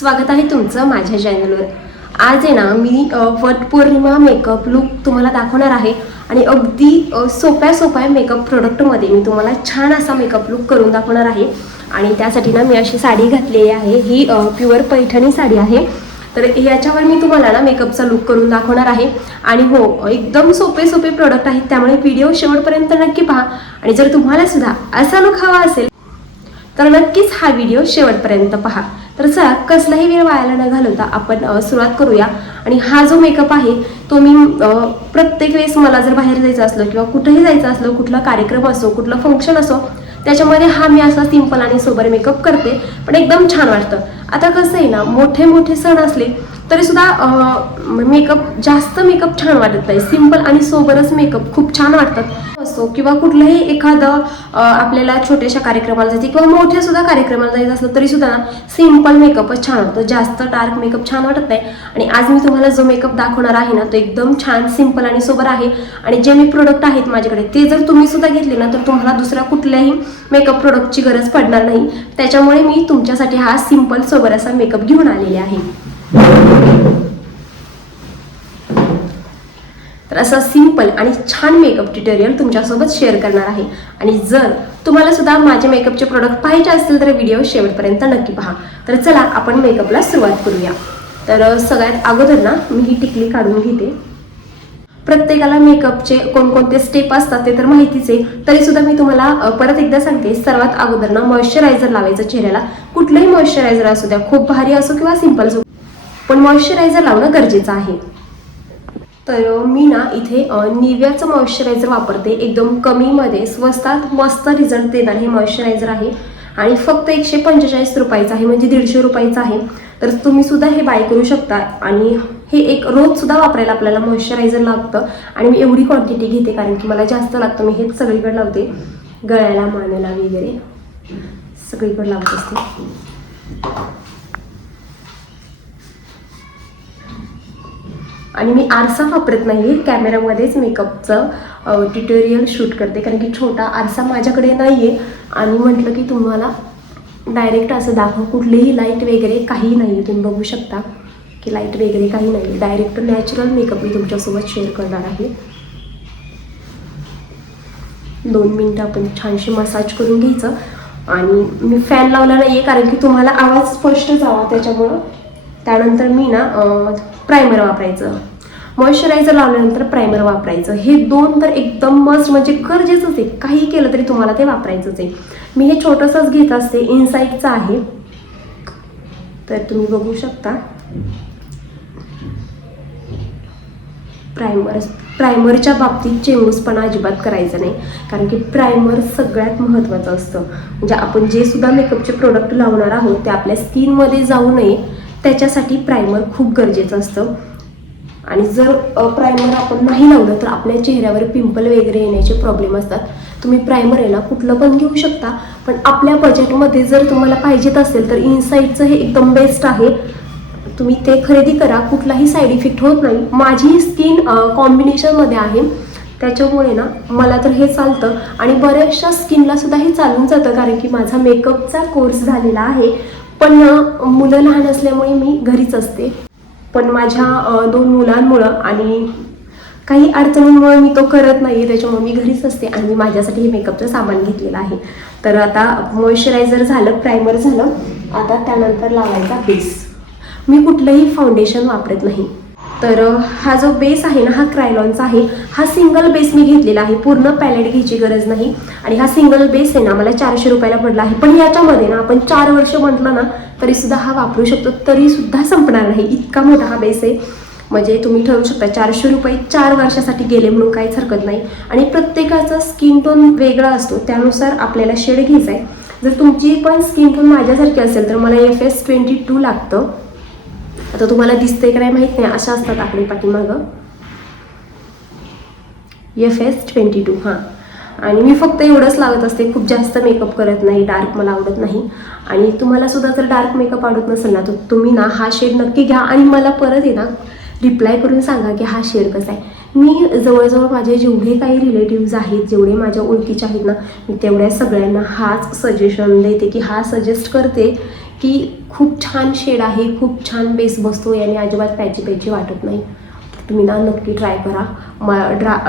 स्वागत आहे तुमचं माझ्या चॅनलवर। आज आहे ना मी वटपौर्णिमा मेकअप लुक तुम्हाला दाखवणार आहे आणि अगदी सोप्या मेकअप प्रोडक्टमध्ये मी तुम्हाला छान असा मेकअप लुक करून दाखवणार आहे। आणि त्यासाठी ना मी अशी साडी घातलेली आहे, ही प्युअर पैठणी साडी आहे। तर याच्यावर मी तुम्हाला ना मेकअपचा लुक करून दाखवणार आहे आणि हो एकदम सोपे प्रोडक्ट आहेत, त्यामुळे व्हिडिओ शेवटपर्यंत नक्की पहा। आणि जर तुम्हाला सुद्धा असा लुक हवा असेल तर नक्कीच हा व्हिडिओ शेवटपर्यंत पहा। तर चला कसलाही वेळ वायाला न घालवता आपण सुरुवात करूया। आणि हा जो मेकअप आहे तो मी प्रत्येक वेळेस मला जर बाहेर जायचं असलं किंवा कुठेही जायचं असलं, कुठला कार्यक्रम असो कुठलं फंक्शन असो, त्याच्यामध्ये हा मी असा सिंपल आणि सोबर मेकअप करते, पण एकदम छान वाटतं। आता कसं आहे ना, मोठे सण असले तरी सुद्धा जास्त मेकअप छान वाटत नाही, सिंपल आणि सोबरच मेकअप खूप छान वाटतात असो। किंवा कुठलंही एखादं आपल्याला छोट्याशा कार्यक्रमाला जायचं किंवा मोठ्या सुद्धा कार्यक्रमाला जायचं असलं तरी सुद्धा ना सिंपल मेकअपच छान वाटतं, जास्त डार्क मेकअप छान वाटत नाही। आणि आज मी तुम्हाला जो मेकअप दाखवणार आहे ना तो एकदम छान सिंपल आणि सोबर आहे। आणि जे मी प्रोडक्ट आहेत माझ्याकडे ते जर तुम्ही सुद्धा घेतले ना तर तुम्हाला दुसऱ्या कुठल्याही मेकअप प्रोडक्टची गरज पडणार नाही, त्याच्यामुळे मी तुमच्यासाठी हा सिंपल सोबर असा मेकअप घेऊन आलेले आहे। तर असं सिंपल आणि छान मेकअप ट्युटोरियल तुमच्यासोबत शेअर करणार आहे। आणि जर तुम्हाला सुद्धा माझे मेकअपचे प्रोडक्ट पाहिजे असतील तर व्हिडिओ शेवटपर्यंत नक्की पहा। तर चला आपण मेकअपला सुरुवात करूया। तर सगळ्यात अगोदर ना मी ही टिकली काढून घेते। प्रत्येकाला मेकअपचे कोणकोणते स्टेप असतात ते तर माहितीच आहे, तरी सुद्धा मी तुम्हाला परत एकदा सांगते। सर्वात अगोदर ना मॉइश्चरायझर लावायचं चेहऱ्याला, कुठलंही मॉइश्चरायझर असू द्या, खूप भारी असो किंवा सिंपल असो, पण मॉइश्चरायझर लावणं गरजेचं आहे। तर मी ना इथे निव्याचं मॉइश्चरायझर वापरते, एकदम कमीमध्ये स्वस्तात मस्त रिझल्ट देणार हे मॉइश्चरायझर आहे। आणि फक्त 145 रुपयाचं आहे, म्हणजे 150 रुपयाचं आहे। तर तुम्ही सुद्धा हे बाय करू शकता। आणि हे एक रोज सुद्धा वापरायला आपल्याला मॉइश्चरायझर लागतं। आणि मी एवढी क्वांटिटी घेते कारण की मला जास्त लागतं, मी हेच सगळीकडे लावते, गळ्याला मानेला वगैरे सगळीकडे लावत असते। आणि मी आरसा वापरत नाही, कॅमेरामध्येच मेकअपचं ट्युटोरियल शूट करते, कारण की छोटा आरसा माझ्याकडे नाही आहे। आणि म्हटलं की तुम्हाला डायरेक्ट असं दाखव, कुठलीही लाईट वगैरे काही नाही आहे, तुम्ही बघू शकता की लाईट वगैरे काही नाही आहे, डायरेक्ट नॅचरल मेकअप मी तुमच्यासोबत शेअर करणार आहे। 2 मिनटं आपण छानशी मसाज करून घ्यायचं। आणि मी फॅन लावला नाही आहे कारण की तुम्हाला आवाज स्पष्ट जावा त्याच्यामुळं। त्यानंतर मी ना प्रायमर वापरायचं, मॉइश्चरायझर लावल्यानंतर प्रायमर वापरायचं, हे 2 तर एकदम मस्ट, म्हणजे गरजेचंच आहे, काही केलं तरी तुम्हाला ते वापरायचंच आहे। मी हे छोटंसंच घेत असते, इनसाइडचं आहे, तर तुम्ही बघू शकता। प्रायमरच्या बाबतीत चेंगूसपणा अजिबात करायचा नाही, कारण की प्रायमर सगळ्यात महत्त्वाचं असतं। म्हणजे आपण जे सुद्धा मेकअपचे प्रोडक्ट लावणार आहोत ते आपल्या स्किनमध्ये जाऊ नये, त्याच्यासाठी प्रायमर खूप गरजेचं असतं। आणि जर प्रायमर आपण नाही लावलं तर आपल्या चेहऱ्यावर पिंपल वगैरे येण्याचे प्रॉब्लेम असतात। तुम्ही प्रायमर आहे ना कुठलं पण घेऊ शकता, पण आपल्या बजेटमध्ये जर तुम्हाला पाहिजेत असेल तर इनसाइडचं हे एकदम बेस्ट आहे, तुम्ही ते खरेदी करा, कुठलाही साईड इफेक्ट होत नाही। माझी स्किन कॉम्बिनेशनमध्ये आहे, त्याच्यामुळे ना मला तर हे चालतं आणि बऱ्याचशा स्किनला सुद्धा हे चालून जातं, कारण की माझा मेकअपचा कोर्स झालेला आहे। पण मुलं लहान असल्यामुळे मी घरीच असते, पण माझ्या 2 मुलांमुळं आणि काही अडचणींमुळे मी तो करत नाही, त्याच्यामुळे मी घरीच असते। आणि मी माझ्यासाठी हे मेकअपचं सामान घेतलेलं आहे। तर आता मॉइश्चरायझर झालं, प्रायमर झालं, आता त्यानंतर लावायचा बेस। मी कुठलंही फाउंडेशन वापरत नाही। तर हा जो बेस आहे ना हा क्रायलॉनचा आहे, हा सिंगल बेस मी घेतलेला आहे, पूर्ण पॅलेट घ्यायची गरज नाही। आणि हा सिंगल बेस आहे ना मला 400 रुपयाला पडला आहे, पण याच्यामध्ये ना आपण 4 वर्ष म्हटलं ना तरी सुद्धा हा वापरू शकतो, तरी सुद्धा संपणार नाही, इतका मोठा हा बेस आहे। म्हणजे तुम्ही ठरवू शकता 400 रुपये 4 वर्षासाठी गेले म्हणून काहीच हरकत नाही। आणि प्रत्येकाचा स्किन टोन वेगळा असतो, त्यानुसार आपल्याला शेड घ्यायचा आहे। जर तुमची पण स्किन टोन माझ्यासारखी असेल तर मला FS 22 लागतं। आता तुम्हाला दिसतंय का नाही माहीत नाही, अशा असतात आकडे पाठीमागं, FS 22 हां। आणि मी फक्त एवढंच लावत असते, खूप जास्त मेकअप करत नाही, डार्क मला आवडत नाही। आणि तुम्हाला सुद्धा जर डार्क मेकअप आवडत नसेल ना तर तुम्ही ना हा शेड नक्की घ्या आणि मला परत आहे ना रिप्लाय करून सांगा की हा शेड कसा आहे। मी जवळजवळ माझे जेवढे काही रिलेटिव्ज आहेत, जेवढे माझ्या ओळखीचे आहेत ना, मी तेवढ्या सगळ्यांना हाच सजेशन देते की हा सजेस्ट करते की खूप छान शेड आहे, खूप छान बेस बसतो, याने अजिबात पॅची वाटत नाही. तुम्ही ना नक्की ट्राय करा.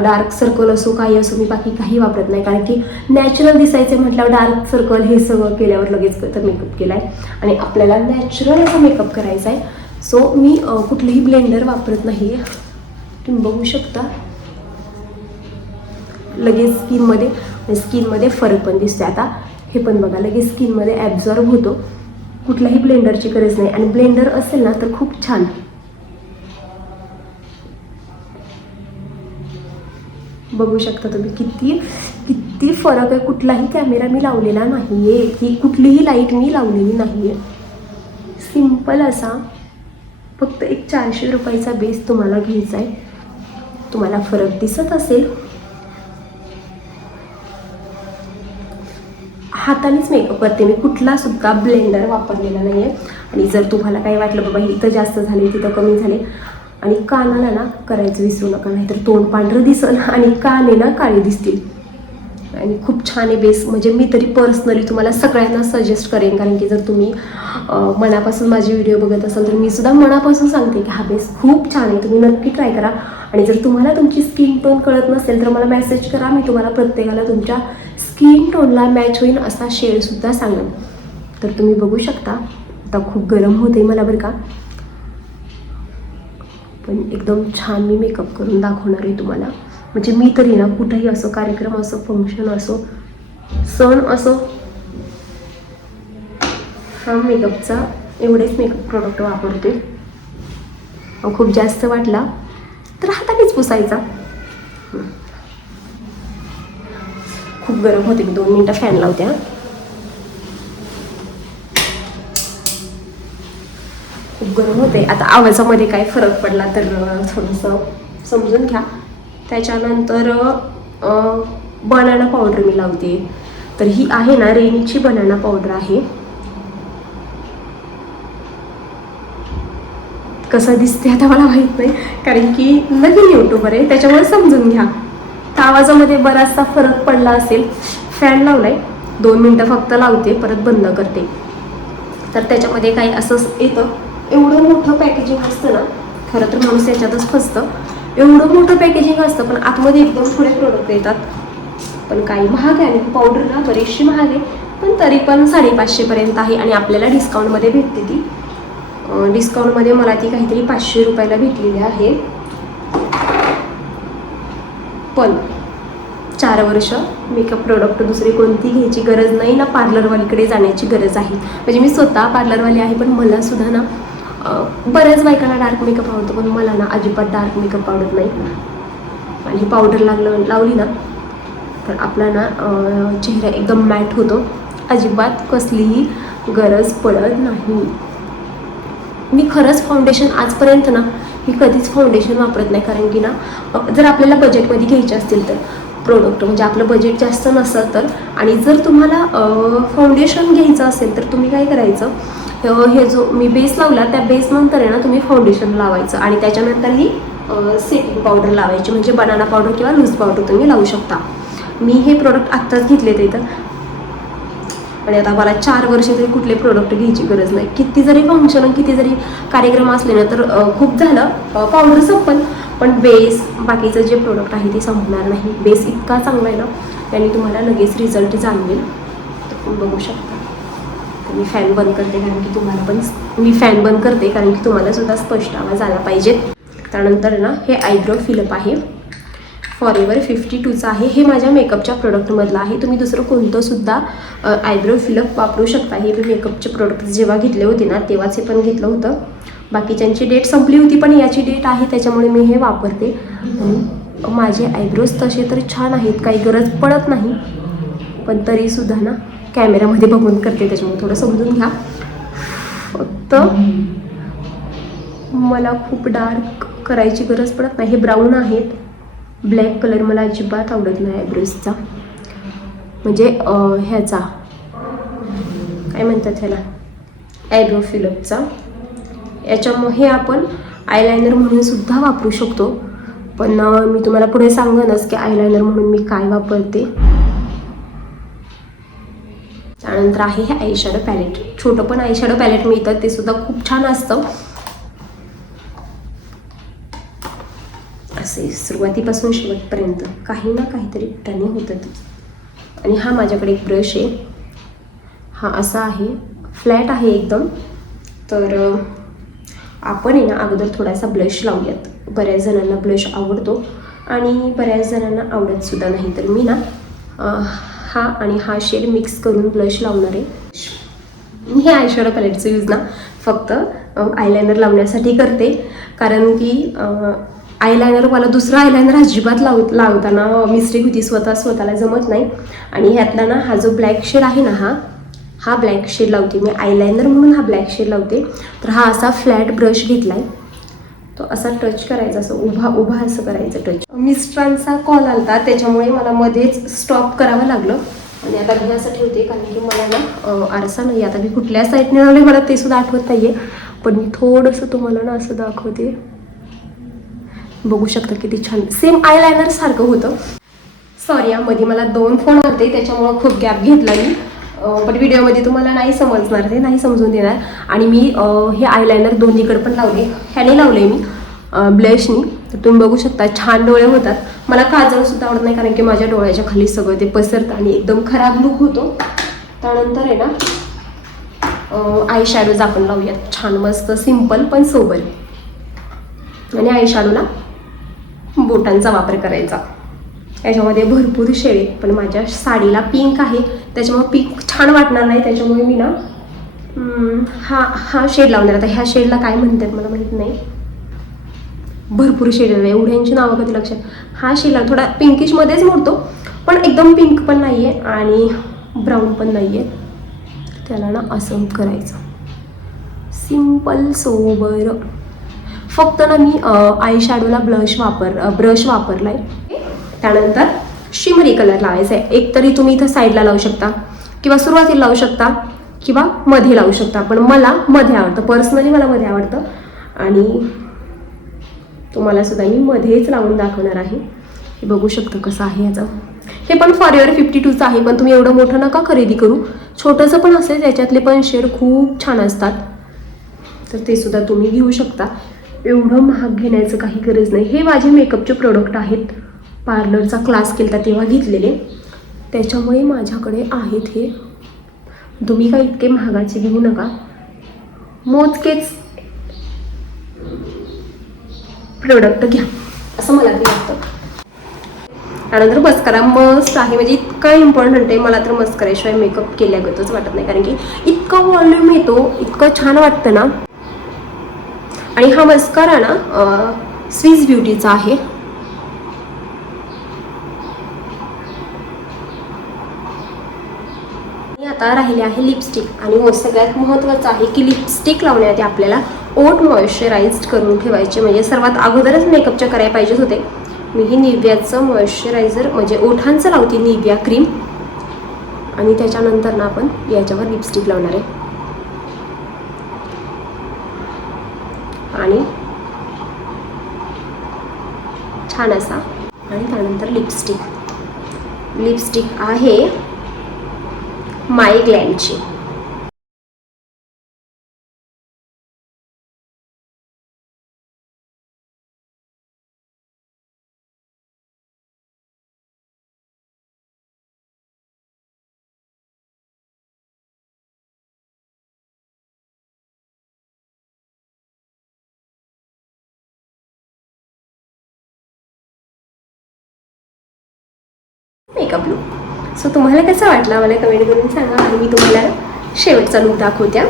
डार्क सर्कल असो काही असो, मी बाकी काही वापरत नाही, कारण की नॅचरल दिसायचे म्हटल्यावर डार्क सर्कल हे सगळं केल्यावर लगेच तर मेकअप केला आहे आणि आपल्याला नॅचरल असा मेकअप करायचा आहे. सो मी कुठलंही ब्लेंडर वापरत नाही आहे. तुम्ही बघू शकता लगेच स्किनमध्ये फरक पण दिसतो. आता हे पण बघा, लगेच स्किनमध्ये ॲब्झॉर्ब होतो. कुठल्याही ब्लेंडरची गरज नाही आणि ब्लेंडर असेल ना तर खूप छान. बघू शकता तुम्ही किती फरक आहे. कुठलाही कॅमेरा मी लावलेला नाही आहे, ही कुठलीही लाईट मी लावलेली नाही आहे. सिम्पल असा फक्त एक 400 रुपयाचा बेस तुम्हाला घ्यायचा आहे. तुम्हाला फरक दिसत असेल. हातानेच मेकअप करते मी, कुठला सुद्धा ब्लेंडर वापरलेला नाही आहे. आणि जर तुम्हाला काही वाटलं बाबा इथं जास्त झाले तिथं कमी झाले, आणि कानाला ना करायचं विसरू नका, नाहीतर तोंड पांढरं दिसल आणि काने ना काळे दिसतील. आणि खूप छान आहे बेस. म्हणजे मी तरी पर्सनली तुम्हाला सगळ्यांना सजेस्ट करेन, कारण की जर तुम्ही मनापासून माझे व्हिडिओ बघत असाल तर मी सुद्धा मनापासून सांगते की हा बेस खूप छान आहे, तुम्ही नक्की ट्राय करा. आणि जर तुम्हाला तुमची स्किन टोन कळत नसेल तर मला मेसेज करा, मी तुम्हाला प्रत्येकाला तुमच्या स्किन टोनला मॅच होईल असा शेडसुद्धा सांगेन. तर तुम्ही बघू शकता. आता खूप गरम होते मला बरं का, पण एकदम छान मी मेकअप करून दाखवणार आहे तुम्हाला. म्हणजे मी तरी ना कुठेही असो, कार्यक्रम असो, फंक्शन असो, सण असो, हा मेकअपचा एवढेच मेकअप प्रोडक्ट वापरते. खूप जास्त वाटला तर हातानेच पुसायचा. खूप गरम होते, मी 2 मिनटं फॅन लावते. खूप गरम होते. आता आवाजामध्ये काय फरक पडला तर थोडंसं समजून घ्या. त्याच्यानंतर बनाना पावडर मी लावते. तर ही आहे ना रेनीची बनाना पावडर आहे. कसं दिसते आता मला माहीत नाही, कारण की नवीन यूट्यूबर आहे त्याच्यामुळे समजून घ्या. तर आवाजामध्ये बराचसा फरक पडला असेल. फॅन लावलाय, 2 मिनटं फक्त लावते, परत बंद करते. तर त्याच्यामध्ये काही असं येतं, एवढं मोठं पॅकेजिंग असतं ना, खरं तर माणूस याच्यातच फसतं. एवढं मोठं पॅकेजिंग असतं पण आतमध्ये एकदम थोडे प्रोडक्ट येतात. पण काही महाग आहे, पावडर ना बरीचशी महाग आहे, पण तरी पण 550पर्यंत आहे. आणि आपल्याला डिस्काउंटमध्ये भेटते ती. डिस्काउंटमध्ये मला ती काहीतरी 500 रुपयाला भेटलेली आहे. पण 4 वर्ष मेकअप प्रोडक्ट दुसरी कोणती घ्यायची गरज नाही ना, पार्लरवालीकडे जाण्याची गरज आहे. म्हणजे मी स्वतः पार्लरवाली आहे, पण मला सुद्धा ना बऱ्याच बायकांना डार्क मेकअप आवडतो, पण मला ना अजिबात डार्क मेकअप आवडत नाही. आणि ही पावडर लावली ना तर आपला ना चेहरा एकदम मॅट होतो, अजिबात कसलीही गरज पडत नाही. मी खरंच फाउंडेशन आजपर्यंत ना मी कधीच फाउंडेशन वापरत नाही, कारण की ना जर आपल्याला बजेटमध्ये घ्यायचे असतील तर प्रोडक्ट, म्हणजे आपलं बजेट जास्त नसेल तर, आणि जर तुम्हाला फाउंडेशन घ्यायचं असेल तर तुम्ही काय करायचं, हे जो मी बेस लावला त्या बेस नंतर आहे ना तुम्ही फाउंडेशन लावायचं आणि त्याच्यानंतर ही सेटिंग पावडर लावायची. म्हणजे बनाना पावडर किंवा लूज पावडर तुम्ही लावू शकता. मी हे प्रोडक्ट आत्ताच घेतले ते तर, आणि आता मला 4 वर्ष तरी कुठले प्रोडक्ट घ्यायची गरज नाही. किती जरी फंक्शन, किती जरी कार्यक्रम असले ना तर खूप झालं पावडर संपल, पण बेस बाकीचं जे प्रोडक्ट आहे ते संपणार नाही. बेस इतका चांगला आहे ना, त्याने तुम्हाला लगेच रिझल्ट जाणवेल. तर तुम्ही बघू शकता. मी फॅन बंद करते, कारण की तुम्हाला सुद्धा स्पष्ट आवाज आला पाहिजे. त्यानंतर ना हे आयब्रो फिलअप आहे, फॉरएव्हर 52चं आहे. हे माझ्या मेकअपच्या प्रोडक्टमधलं आहे. तुम्ही दुसरं कोणतं सुद्धा आयब्रो फिलअप वापरू शकता. हे मी मेकअपचे प्रोडक्ट जेव्हा घेतले होते ना तेव्हाच हे पण घेतलं होतं. बाकीच्यांची डेट संपली होती, पण याची डेट आहे त्याच्यामुळे मी हे वापरते. आणि माझे आयब्रोज तसे तर छान आहेत, काही गरज पडत नाही, पण तरीसुद्धा ना कॅमेरामध्ये बघून करते, त्याच्यामुळे थोडं समजून घ्या. फक्त मला खूप डार्क करायची गरज पडत नाही. हे ब्राऊन आहेत, ब्लॅक कलर मला अजिबात आवडत नाही आयब्रोजचा. म्हणजे ह्याचा काय म्हणतात ह्याला, आयब्रो फिलअपचा. याच्यामुळे आपण आयलायनर म्हणून सुद्धा वापरू शकतो. पण मी तुम्हाला पुढे सांगेनच की आयलायनर म्हणून मी काय वापरते. त्यानंतर आहे हे आय शॅडो पॅलेट. छोटं पण आय शॅडो पॅलेट मिळतं, ते सुद्धा खूप छान असतं. असे सुरुवातीपासून शेवटपर्यंत काही ना काहीतरी टर्निंग होतं. आणि हा माझ्याकडे एक ब्रश आहे. हा असा आहे, फ्लॅट आहे एकदम. तर आपण आहे ना अगोदर थोडासा ब्लश लावूयात. बऱ्याच जणांना ब्लश आवडतो आणि बऱ्याच जणांना आवडतसुद्धा नाही. तर मी ना हा आणि हा शेड मिक्स करून ब्लश लावणार आहे. मी हे आयशॅडो पॅलेटचं यूज ना फक्त आयलायनर लावण्यासाठी करते, कारण की आयलायनर मला दुसरं आयलायनर अजिबात लावताना मिस्टेक होती, स्वतःला जमत नाही. आणि ह्यातला ना हा जो ब्लॅक शेड आहे ना, हा ब्लॅक शेड लावते मी. आयलायनर म्हणून हा ब्लॅक शेड लावते. तर हा असा फ्लॅट ब्रश घेतला आहे, तो असा टच करायचा, असं उभा असं करायचं टच. मिस्टरांचा कॉल आलता, त्याच्यामुळे मला मध्येच स्टॉप करावं लागलं. आणि आता मी असं ठेवते, कारण की मला ना आरसा नाही. आता मी कुठल्या साईडने लावले मला ते सुद्धा आठवत नाही आहे, पण मी थोडंसं तुम्हाला ना असं दाखवते. बघू शकता किती छान सेम आयलायनर सारखं होतं. सॉरी, यामध्ये मला 2 फोन होते, त्याच्यामुळं खूप गॅप घेतला मी. पण व्हिडिओमध्ये तुम्हाला नाही समजणार, ते नाही समजून देणार. आणि मी हे आयलायनर दोन्हीकडे पण लावले. ह्याने लावले मी ब्लशनी. तर तुम्ही बघू शकता छान डोळे होतात. मला काजळसुद्धा आवडत नाही, कारण की माझ्या डोळ्याच्या खाली सगळं ते पसरतं आणि एकदम खराब लुक होतो. त्यानंतर आहे ना आय शॅडोज आपण लावूयात छान मस्त, सिम्पल पण सोबर. आणि आय शॅडोला बोटांचा वापर करायचा. याच्यामध्ये भरपूर शेड आहेत, पण माझ्या साडीला पिंक आहे, त्याच्यामुळे पिंक छान वाटणार नाही. त्याच्यामुळे मी ना हा शेड लावणार. आता ह्या शेडला काय म्हणतात मला माहीत नाही, भरपूर शेड आहे, एवढ्यांची नावं कधी लक्षात. हा शेडला थोडा पिंकिशमध्येच मोडतो, पण एकदम पिंक पण नाही आहे आणि ब्राऊन पण नाही आहे. त्याला ना असं करायचं, सिम्पल सोबर. फक्त ना मी आय शॅडोला ब्रश वापरला आहे. त्यानंतर शिमरी कलर लावायचा आहे. एक तरी तुम्ही इथं साईडला लावू शकता, किंवा सुरुवातीला लावू शकता, किंवा मध्ये लावू शकता. पण मला मध्ये आवडतं, पर्सनली मला मध्ये आवडतं. आणि तुम्हाला सुद्धा मी मध्येच लावून दाखवणार आहे. हे बघू शकता कसं आहे याचं. हे पण फॉरएव्हर 52चं आहे, पण तुम्ही एवढं मोठं नका खरेदी करू. छोटंसं पण असेल, त्याच्यातले पण शेड खूप छान असतात, तर ते सुद्धा तुम्ही घेऊ शकता. एवढं महाग घेण्याचं काही गरज नाही. हे माझे मेकअपचे प्रोडक्ट आहेत, पार्लरचा क्लास केला तेव्हा घेतलेले, त्याच्यामुळे माझ्याकडे आहेत हे. तुम्ही काही इतके महागाचे घेऊ नका, मोजकेच प्रोडक्ट घ्या, असं मला तरी वाटतं. त्यानंतर मस्करा मस्त आहे, म्हणजे इतका इम्पॉर्टंट आहे. मला तर मस्कराशिवाय मेकअप केल्यागतच वाटत नाही, कारण की इतका व्हॉल्यूम येतो, इतकं छान वाटतं ना. आणि हा मस्कारा ना स्विस ब्युटीचा आहे. आता राहिले आहे लिपस्टिक. आणि सगळ्यात महत्त्वाचं आहे की लिपस्टिक लावण्याआधी आपल्याला ओठ मॉइश्चराइज्ड करून ठेवायचे. म्हणजे सर्वात अगोदरच मेकअपच्या करायला पाहिजेच होते. मी ही निव्हियाचं मॉइश्चरायझर म्हणजे ओठांचं लावते, निव्हिया क्रीम. आणि त्याच्यानंतर ना आपण याच्यावर लिपस्टिक लावणार आहे. आणि छान असा. आणि त्यानंतर लिपस्टिक आहे माय ग्लॅमची. Makeup look. सो तुम्हाला कसं वाटलं मला कमेंट करून सांगा. आणि मी तुम्हाला शेवटचा लुक दाखवत्या.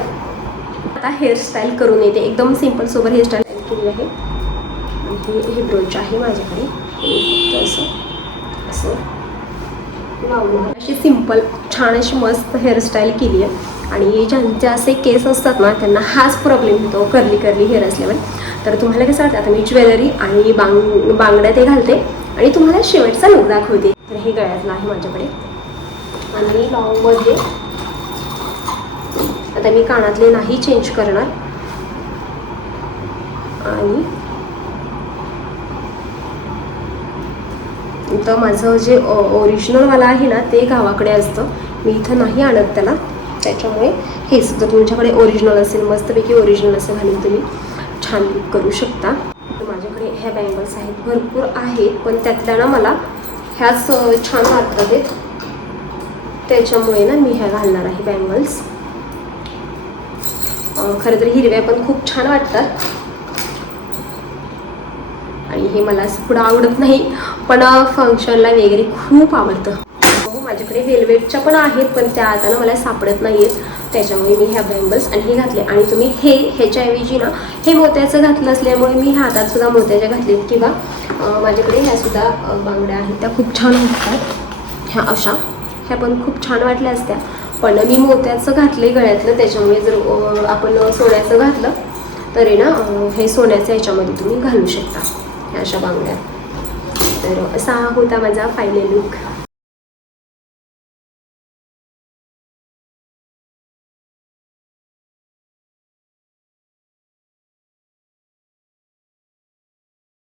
आता हेअरस्टाईल करून येते. एकदम सिम्पल सोबर हेअरस्टाईल केली आहे. आणि हे ब्रोच आहे माझ्याकडे, फक्त असं लावून अशी सिम्पल छान अशी मस्त हेअरस्टाईल केली आहे. आणि ज्यांचे असे केस असतात ना, त्यांना हाच प्रॉब्लेम होतो, कर्ली हेअर असल्यावर. तर तुम्हाला कसं वाटतं, आता मी ज्वेलरी आणि बांगड्या ते घालते आणि तुम्हाला शेवटचा लुक दाखवते. तर हे गळ्यातलं आहे माझ्याकडे. आणि लॉंगमध्ये आता मी कानातले नाही चेंज करणार. आणि तर माझं जे ओरिजिनलवाला आहे ना, ते गावाकडे असतं. मी इथं नाही आणत त्याला, त्याच्यामुळे हेच जर तुमच्याकडे ओरिजिनल असेल, मस्तपैकी ओरिजिनल असं घालून तुम्ही छान लुक करू शकता. तर माझ्याकडे ह्या बँगल्स आहेत, भरपूर आहेत, पण त्यातल्या ना मला ह्याच छान वाटतात आहेत, त्याच्यामुळे ना मी ह्या घालणार आहे बँगल्स. खरं तर हिरव्या पण खूप छान वाटतात आणि हे मला पुढं आवडत नाही, पण फंक्शनला वगैरे खूप आवडतं. हो, माझ्याकडे वेलवेटच्या पण आहेत, पण त्या आता ना मला सापडत नाही आहेत, त्याच्यामुळे मी ह्या बँगल्स आणि हे घातले. आणि तुम्ही ह्याच्याऐवजी ना हे मोत्याचं घातलं असल्यामुळे मी हातात सुद्धा मोत्याच्या घातलेत, किंवा माझ्याकडे ह्या सुद्धा बांगड्या आहेत, त्या खूप छान वाटतात. ह्या अशा ह्या पण खूप छान वाटल्या असत्या, पण मी मोत्याचं घातले गळ्यातलं, त्याच्यामुळे जर आपण सोन्याचं घातलं तरी ना हे सोन्याचं ह्याच्यामध्ये तुम्ही घालू शकता ह्या अशा बांगड्या. तर असा होता माझा फायनल लुक.